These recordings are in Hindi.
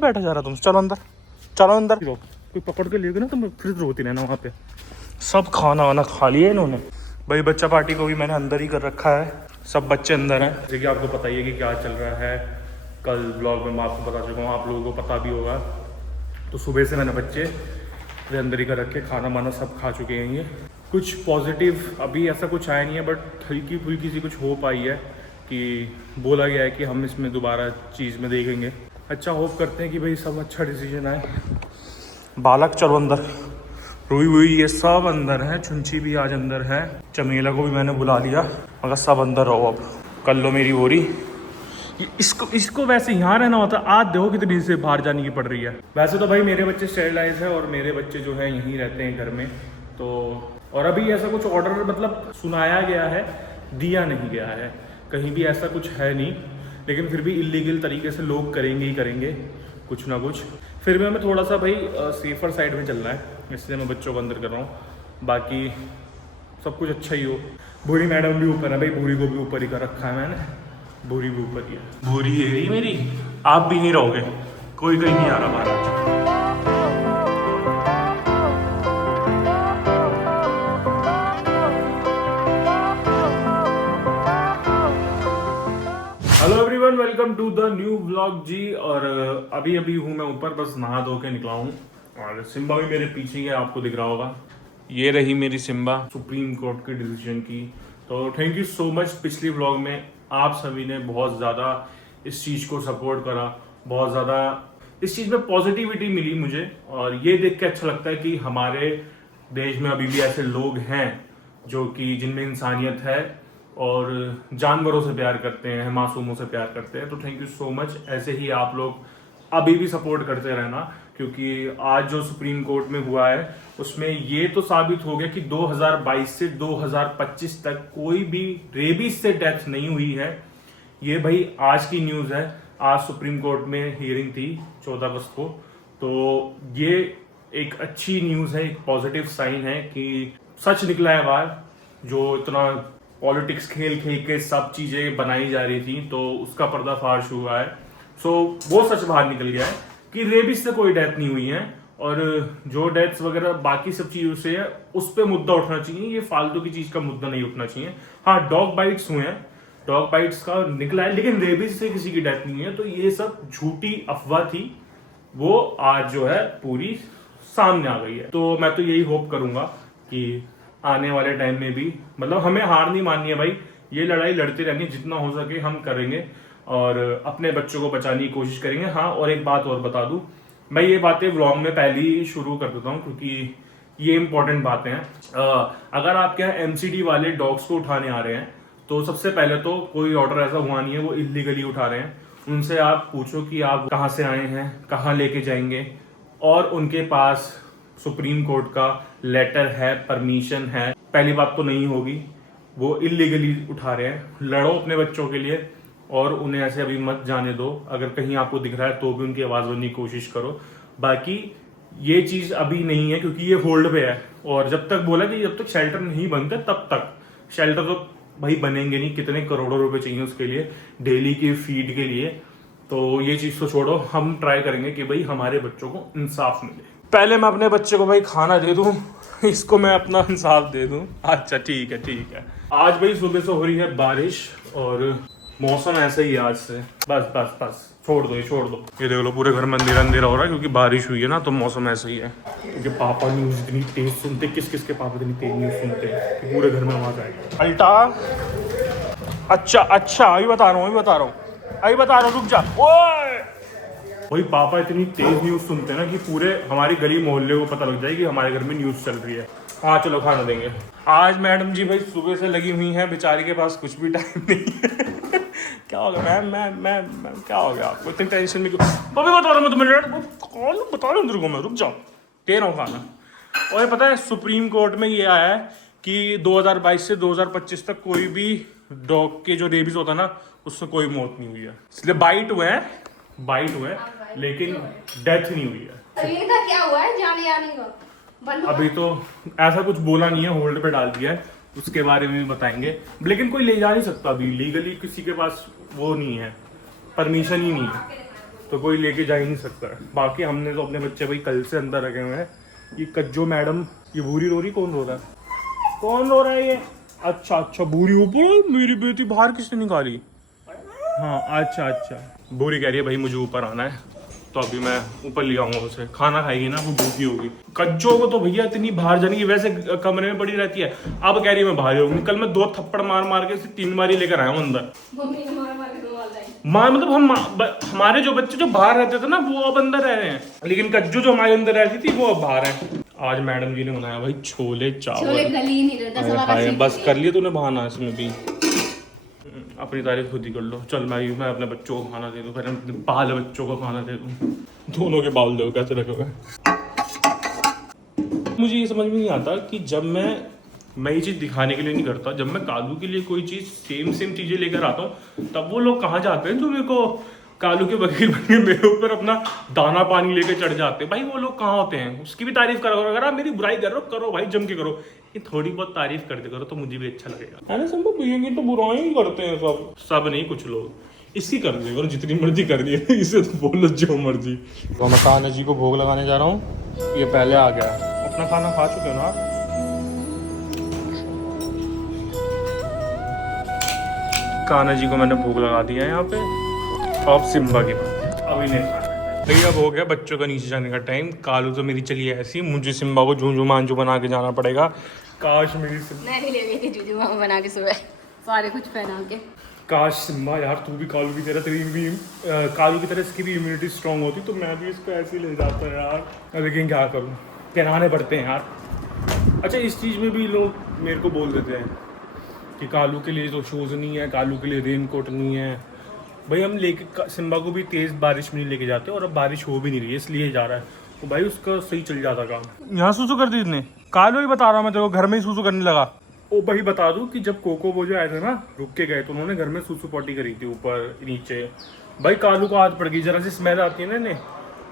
बैठा जा रहा तुम, चलो अंदर, चलो अंदर। कोई पकड़ के ले गए ना तुम फिर रोती रहना वहाँ पे। सब खाना वाना खा लिया इन्होंने भाई। बच्चा पार्टी को भी मैंने अंदर ही कर रखा है, सब बच्चे अंदर हैं। जैसे कि आपको पता ही है कि क्या चल रहा है। कल ब्लॉग में मैं आपको बता चुका हूँ, आप लोगों को पता भी होगा। तो सुबह से मैंने बच्चे अंदर ही कर रखे, खाना वाना सब खा चुके हैं। ये कुछ पॉजिटिव अभी ऐसा कुछ आया नहीं है, बट हल्की फुल्की सी कुछ होप आई है कि बोला गया है कि हम इसमें दोबारा चीज़ में देखेंगे। अच्छा होप करते हैं कि भाई सब अच्छा डिसीजन आए। बालक चलो अंदर, रुई हुई ये सब अंदर है, चुंची भी आज अंदर है, चमेला को भी मैंने बुला लिया, मगर सब अंदर रहो। अब कर लो मेरी बोरी। इसको वैसे यहाँ रहना होता, आज देखो कितनी से बाहर जाने की पड़ रही है। वैसे तो भाई मेरे बच्चे स्टेरिलाइज है और मेरे बच्चे जो है यहीं रहते हैं घर में। तो और अभी ऐसा कुछ ऑर्डर मतलब सुनाया गया है, दिया नहीं गया है, कहीं भी ऐसा कुछ है नहीं। लेकिन फिर भी इलीगल तरीके से लोग करेंगे ही करेंगे कुछ ना कुछ। फिर भी हमें थोड़ा सा भाई सेफर साइड में चलना है, इसलिए मैं बच्चों को अंदर कर रहा हूँ। बाकी सब कुछ अच्छा ही हो। भूरी मैडम भी ऊपर है भाई, भूरी को भी ऊपर ही कर रखा है मैंने, भूरी भी ऊपर ही है। भूरी है मेरी, आप भी नहीं रहोगे, कोई कहीं नहीं आ रहा बाहर। Hello everyone, welcome to the new vlog जी। और अभी हूँ मैं ऊपर, बस नहा धो के निकला हूँ और सिम्बा भी मेरे पीछे है, आपको दिख रहा होगा। ये रही मेरी सिम्बा सुप्रीम कोर्ट के डिसीजन की। तो थैंक यू सो मच। पिछली व्लॉग में आप सभी ने बहुत ज़्यादा इस चीज़ को सपोर्ट करा, बहुत ज़्यादा इस चीज़ में पॉजिटिविटी मिली मुझे। और ये देख के अच्छा लगता है कि हमारे देश में अभी भी ऐसे लोग हैं जो कि जिनमें इंसानियत है और जानवरों से प्यार करते हैं, मासूमों से प्यार करते हैं। तो थैंक यू सो मच। ऐसे ही आप लोग अभी भी सपोर्ट करते रहना, क्योंकि आज जो सुप्रीम कोर्ट में हुआ है उसमें ये तो साबित हो गया कि 2022 से 2025 तक कोई भी रेबीज से डेथ नहीं हुई है। ये भाई आज की न्यूज़ है। आज सुप्रीम कोर्ट में हियरिंग थी 14 अगस्त को। तो ये एक अच्छी न्यूज़ है, एक पॉजिटिव साइन है कि सच निकला है बाहर। जो इतना पॉलिटिक्स खेल खेल के सब चीजें बनाई जा रही थी, तो उसका पर्दाफाश हुआ है। सो वो सच बाहर निकल गया है कि रेबीज से कोई डेथ नहीं हुई है। और जो डेथ्स वगैरह बाकी सब चीजों से है उस पर मुद्दा उठना चाहिए, ये फालतू की चीज का मुद्दा नहीं उठना चाहिए। हाँ, डॉग बाइट्स हुए हैं, डॉग बाइट्स का निकला है, लेकिन रेबीज से किसी की डेथ नहीं है। तो ये सब झूठी अफवाह थी, वो आज जो है पूरी सामने आ गई है। तो मैं तो यही होप करूंगा कि आने वाले टाइम में भी मतलब हमें हार नहीं माननी है भाई, ये लड़ाई लड़ते रहनी है, जितना हो सके हम करेंगे और अपने बच्चों को बचाने की कोशिश करेंगे। हाँ, और एक बात और बता दूं, मैं ये बातें व्लॉग में पहले ही शुरू कर देता हूँ क्योंकि ये इंपॉर्टेंट बातें हैं। अगर आपके यहाँ एमसीडी वाले डॉग्स को उठाने आ रहे हैं तो सबसे पहले तो कोई ऑर्डर ऐसा हुआ नहीं है, वो इलीगली उठा रहे हैं। उनसे आप पूछो कि आप कहाँ से आए हैं, कहाँ लेके जाएंगे, और उनके पास सुप्रीम कोर्ट का लेटर है, परमिशन है। पहली बात तो नहीं होगी, वो इलीगली उठा रहे हैं। लड़ो अपने बच्चों के लिए और उन्हें ऐसे अभी मत जाने दो। अगर कहीं आपको दिख रहा है तो भी उनकी आवाज बनने की कोशिश करो। बाकी ये चीज अभी नहीं है क्योंकि ये होल्ड पे है, और जब तक बोला कि जब तक शेल्टर नहीं बनते तब तक शेल्टर तो भाई बनेंगे नहीं। कितने करोड़ों रुपए चाहिए उसके लिए, डेली की फीड के लिए। तो ये चीज तो छोड़ो, हम ट्राई करेंगे कि भाई हमारे बच्चों को इंसाफ मिले। पहले मैं अपने बच्चे को भाई खाना दे दूं, इसको मैं अपना इंसाफ दे दूं। अच्छा ठीक है ठीक है। आज भाई सुबह से हो रही है बारिश और मौसम ऐसा ही है आज से। बस बस बस छोड़ दो, ये छोड़ दो। ये देख लो पूरे घर में अंधेरा अंधेरा हो रहा है क्योंकि बारिश हुई है ना, तो मौसम ऐसा ही है। क्योंकि पापा न्यूज इतनी तेज सुनते, किस किस के पापा इतनी तेज न्यूज सुनते हैं कि पूरे घर में आवाज आएगी। अल्टा अच्छा अच्छा, अभी बता रहा हूँ रुक जा। ओए वही पापा इतनी तेज न्यूज सुनते हैं ना कि पूरे हमारी गली मोहल्ले को पता लग जाए कि हमारे घर में न्यूज चल रही है। हाँ चलो खाना देंगे। आज मैडम जी भाई सुबह से लगी हुई हैं, बेचारी के पास कुछ भी टाइम नहीं है। क्या हो गया मैम क्या हो गया आपको, इतनी टेंशन में क्यों? बता रहा हूँ मैं तुम्हें, कौन बता रहा हूँ तेरे को मैं, रुक जाओ दे रहा हूँ खाना। और ये पता है सुप्रीम कोर्ट में ये आया है कि 2022 से 2025 तक कोई भी डॉग के जो रेबीज होता है ना, उससे कोई मौत नहीं हुई है। इसलिए बाइट हुए हैं लेकिन डेथ नहीं हुई है। तो इनका क्या हुआ है, जाने या नहीं हुआ? अभी तो ऐसा कुछ बोला नहीं है, होल्ड पे डाल दिया है, उसके बारे में भी बताएंगे। लेकिन कोई ले जा नहीं सकता अभी लीगली, किसी के पास वो नहीं है, परमिशन ही नहीं है। तो कोई लेके जा ही नहीं सकता है। बाकी हमने तो अपने बच्चे भाई कल से अंदर रखे हुए हैं। ये कज्जो मैडम, ये भूरी रो रही, कौन रो रहा है? कौन रो रहा है ये? अच्छा भूरी ऊपर, मेरी बेटी बाहर किसने निकाली? हाँ अच्छा। भूरी कह रही है भाई मुझे ऊपर आना है, तो अभी मैं ऊपर ले आऊंगा उसे। खाना खाएगी ना, वो भूखी होगी। कज्जो को तो भैया इतनी बाहर जाने की, वैसे कमरे में पड़ी रहती है, अब कह रही है मैं बाहर होगी। कल मैं 2 थप्पड़ मार के इसे 3 बार ही लेकर आया हूँ अंदर। मम्मी ने मार के 2 बार लाई। माँ मतलब हमारे जो बच्चे जो बाहर रहते थे ना, वो अब अंदर रह रहे हैं, लेकिन कज्जू जो हमारे अंदर रहती थी वो अब बाहर है। आज मैडम जी ने बनाया भाई छोले चावल। छोले गली नहीं रहता, बस कर लिया तूने बहाना इसमें भी। अपनी तारीफ खुद ही कर लो। चल मैं अपने बच्चों को खाना दे दूँ, पहले अपने बाल बच्चों को खाना दे दूँ। दोनों के बाल दो कैसे रखोगे? मुझे ये समझ में नहीं आता कि जब मैं ये चीज़ दिखाने के लिए नहीं करता, जब मैं कालू के लिए कोई चीज़ सेम चीज़ें लेकर आता हूँ, तब वो लोग कहाँ जाते हैं जो मेरे को कालू के वकील बन के मेरे ऊपर अपना दाना पानी लेकर चढ़ जाते हैं। भाई वो लोग कहाँ होते हैं? उसकी भी तारीफ करो। अगर आप मेरी बुराई करो भाई, जम के करो। ये थोड़ी बहुत तारीफ करते करो तो मुझे भी अच्छा लगेगा, है ना? सब भैया तो बुराई ही करते हैं, सब नहीं, कुछ लोग। इसकी कर दिया करो जितनी मर्जी कर दिए, इसे तो बोलो जो मर्जी। तो मैं कान्हा जी को भोग लगाने जा रहा हूँ। ये पहले आ गया, अपना खाना खा चुके हो ना आप? कान्हा जी को मैंने भोग लगा दिया है यहाँ पे। अब सिम्बा की बात अभी नहीं खाना। तो अब हो गया बच्चों का नीचे जाने का टाइम। कालू तो मेरी चली ऐसी, मुझे सिम्बा को झूंझू मांझू बना के जाना पड़ेगा। काश मेरी मैं नहीं ले गई थी झूझू मामा बना के सुबह, सारे कुछ पहना के। काश सिम्बा यार तू भी कालू की तरह, तेरी भी कालू की तरह इसकी भी इम्यूनिटी स्ट्रांग होती तो मैं भी इसको ऐसे ही ले जाता यार। लेकिन क्या करूँ, कहनाने पड़ते हैं यार। अच्छा इस चीज़ में भी लोग मेरे को बोल देते हैं कि कालू के लिए तो शूज़ नहीं है, कालू के लिए रेन कोट नहीं है। भाई हम लेके सिम्बा को भी तेज़ बारिश में नहीं लेके जाते, और अब बारिश हो भी नहीं रही है इसलिए जा रहा है। तो भाई उसका सही चल जाता काम। यहाँ सूसू कर दी इसने? कालू ही बता रहा मैं तेरे को, घर में ही सूसू करने लगा। ओ भाई बता दूं कि जब कोको वो जो आए थे ना, रुक के गए, तो उन्होंने घर में सूसू पॉटी करी थी ऊपर नीचे। भाई कालू को आदत पड़ गई, जरा सी स्मेल आती है ना इन्हें,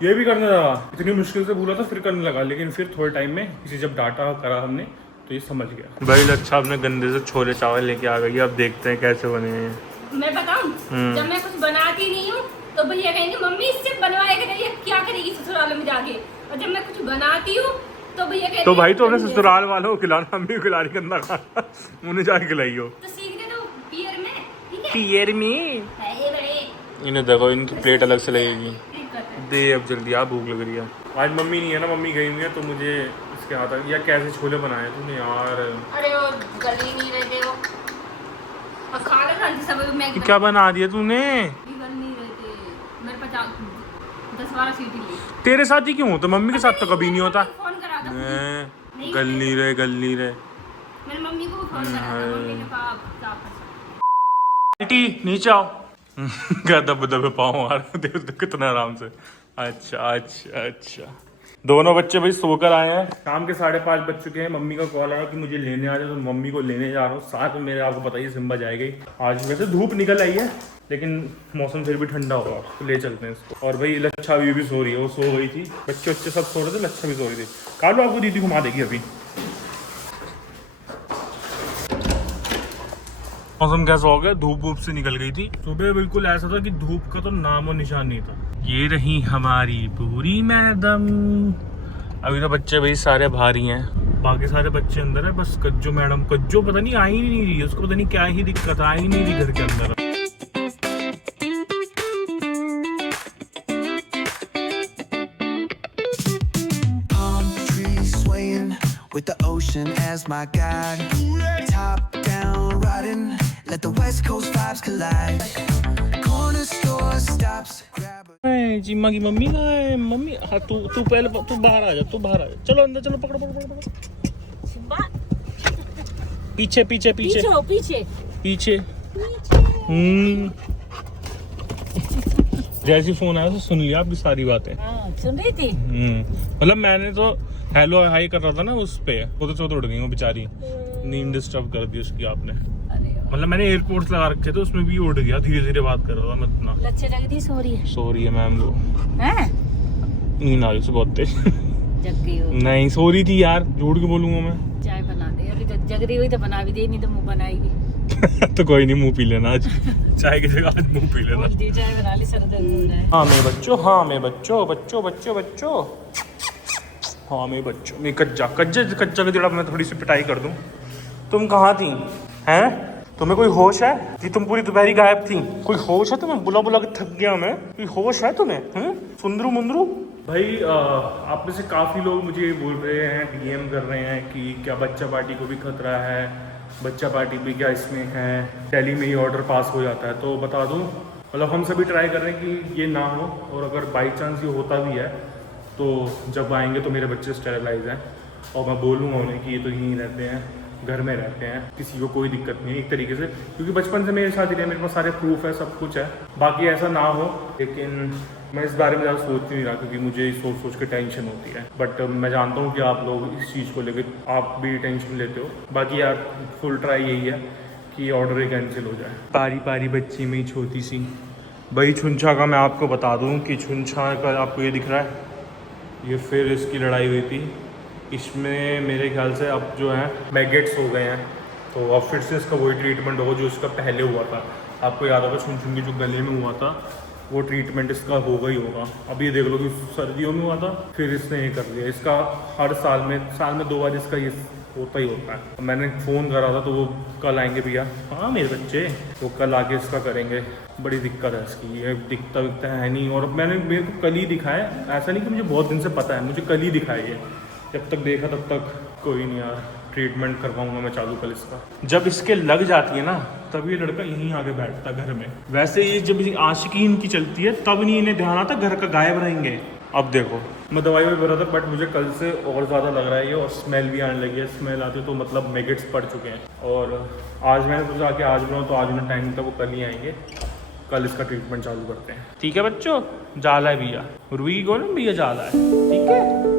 ये भी करने लगा। इतनी मुश्किल से बोला था फिर करने लगा, लेकिन फिर थोड़े टाइम में इसे जब डांटा करा हमने तो ये समझ गया। भाई अच्छा अपने गंदे से छोले चावल लेके आ गई, अब देखते हैं कैसे बने हैं। मैं बताऊं, जब मैं कुछ बनाती नहीं हूँ तो भैया कहेंगे मम्मी इससे बनवाएगा नहीं, क्या करेगी ससुराल में जाके। और जब मैं कुछ बनाती हूँ तो भैया कहते हैं तो भाई तो अपने ससुराल वालों को खिलाना, हम भी खिला रही गंदा खाना, उन्हें जाके खिलाई हो। तो सीख दे दो पियर में, ठीक है? पियर में है बड़े। इन्हें देखो, इनकी प्लेट अलग से लगेगी। दे अब जल्दी, आप भूख लग रही है। आज मम्मी नहीं है ना, मम्मी गई हुई है, तो मुझे इसके हाथ या कैसे छोले बनाए तूने यार। अरे वो गली नहीं रहते हो, और खा रहा था सब मैं क्या बना दिया तूने? गल नहीं रहते मेरे 10-12 सीटी ली। तेरे साथ ही क्यों? तो मम्मी के साथ तो कभी नहीं होता। फोन करा था, गल नहीं रहे। मैंने मम्मी को फोन करा था, मम्मी ने कहा आप क्या कर सकते। बेटी नीचे आओ। क्या दबे पाओ यार, देख तो कितना आराम से। अच्छा दोनों बच्चे भाई सोकर आए हैं। शाम के 5:30 बज चुके हैं। मम्मी का कॉल आया कि मुझे लेने आ जाए, तो मम्मी को लेने जा रहा हूँ। साथ में मेरे, आपको पता ही सिम्बा जाएगी। आज वैसे धूप निकल आई है, लेकिन मौसम फिर भी ठंडा होगा, तो ले चलते हैं इसको। और भाई लच्छा भी सो रही है, वो सो गई थी, बच्चे सब सो रहे थे, लच्छा भी सो रही थी। कालू आपको दीदी घुमा देगी अभी। मौसम कैसा हो गया, धूप से निकल गई थी। सुबह बिल्कुल ऐसा था कि धूप का तो नामो निशान नहीं था। ये रही हमारी पूरी मैडम। अभी तो बच्चे भाई सारे भारी हैं, बाकी सारे बच्चे अंदर है। बस कज्जो मैडम, कज्जो पता नहीं आई नहीं रही, उसको पता नहीं क्या ही दिक्कत, आई नहीं रही घर के अंदर। With the ocean as my guide, top down riding, let the west coast vibes collide. Corner store stops, grab a जिम्मा की मम्मी कहाँ है? मम्मी हाँ, तू पहले तू बाहर आ जा, चलो अंदर चलो, पकड़ो। पीछे। जैसे फोन आया तो सुन लिया आपकी सारी बातें। सुन रही थी। मतलब मैंने तो हेलो हाई कर रहा था ना उस पे, वो तो उड़ गई वो बेचारी, नींद डिस्टर्ब कर दी उसकी आपने। मतलब मैंने एयरपोर्ट्स लगा रखे थे, उसमें भी उड़ गया, धीरे बात कर रहा था मैं इतना। लच्छे जगदी सो रही है मैम वो, हैं? नींद आ रही से बहुत तेज। जग गई हो? नहीं सो रही थी यार, झूठ के बोलूंगा मैं। चाय बना दे, अभी तो जग रही हुई तो बना भी दे, नहीं तो मुंह बनाएगी। तो कोई नहीं, मुंह पी लेना आज, चाय की जगह आज मुंह पी लेना। चाय बना ली, सर दर्द हो रहा है। हाँ मैं बच्चों, हाँ मैं बच्चों, बच्चों बच्चों बच्चों, हाँ मैं बच्चों, मैं कच्चा कच्चा कच्चा का जड़ा मैं थोड़ी सी पिटाई कर दूं। तुम कहाँ थी हैं? तुम्हें कोई होश है कि तुम पूरी दोपहरी गायब थी? कोई होश है तुम्हें? बुला बुला के थक गया मैं। कोई होश है तुम्हें? सुंदरू मुंदरू भाई, आप में से काफ़ी लोग मुझे बोल रहे हैं, डीएम कर रहे हैं कि क्या बच्चा पार्टी को भी खतरा है, बच्चा पार्टी भी क्या इसमें है, दिल्ली में ही ऑर्डर पास हो जाता है। तो बता दूं, मतलब हम सभी ट्राई कर रहे हैं कि ये ना हो, और अगर बाई चांस ये होता भी है तो जब आएंगे तो मेरे बच्चे स्टेरिलाइज हैं, और मैं बोलूँगा उन्हें कि ये तो यहीं रहते हैं, घर में रहते हैं, किसी को कोई दिक्कत नहीं है एक तरीके से, क्योंकि बचपन से मेरे साथ ही रहे, मेरे पास सारे प्रूफ है, सब कुछ है। बाकी ऐसा ना हो, लेकिन मैं इस बारे में ज़्यादा सोच नहीं रहा, क्योंकि मुझे सोच सोच के टेंशन होती है। बट मैं जानता हूँ कि आप लोग इस चीज़ को लेकर आप भी टेंशन लेते हो। बाकी यार फुल ट्राई यही है कि ऑर्डर ही कैंसिल हो जाए। पारी पारी बच्ची में छोटी सी भाई छुंछा का मैं आपको बता दूँ कि छुंछा का आपको ये दिख रहा है, ये फिर इसकी लड़ाई हुई थी, इसमें मेरे ख्याल से अब जो है मैगेट्स हो गए हैं, तो अब फिर से इसका वही ट्रीटमेंट होगा जो इसका पहले हुआ था। आपको याद होगा छुन छुन की जो गले में हुआ था वो ट्रीटमेंट इसका होगा ही होगा। अब ये देख लो कि सर्दियों में हुआ था, फिर इसने ये कर दिया। इसका हर साल में 2 बार इसका ये होता ही होता है। मैंने फ़ोन करा था तो वो कल आएंगे भैया, हाँ मेरे बच्चे, वो कल आके इसका करेंगे। बड़ी दिक्कत है इसकी, ये दिखता है नहीं, और मेरे को कल ही दिखाया, ऐसा नहीं कि मुझे बहुत दिन से पता है, मुझे कल ही दिखाया ये। जब तक देखा तब तक कोई नहीं यार, ट्रीटमेंट करवाऊंगा मैं चालू कल इसका। जब इसके लग जाती है ना तब ये लड़का यहीं आके बैठता घर में। वैसे ये जब आशिकी इनकी चलती है तब नहीं इन्हें ध्यान आता, घर का गायब रहेंगे। अब देखो मैं दवाई में भरा था, बट मुझे कल से और ज़्यादा लग रहा है ये, और स्मेल भी आने लगी है। स्मेल आती है तो मतलब मैगेट्स पड़ चुके हैं, और आज मैंने सोचा कि आज बनाऊँ, तो आज उन्हें टाइम था, वो कल ही आएंगे। कल इसका ट्रीटमेंट चालू करते हैं, ठीक है बच्चों? जाला है भैया, रुई को ना भैया जाला है, ठीक है।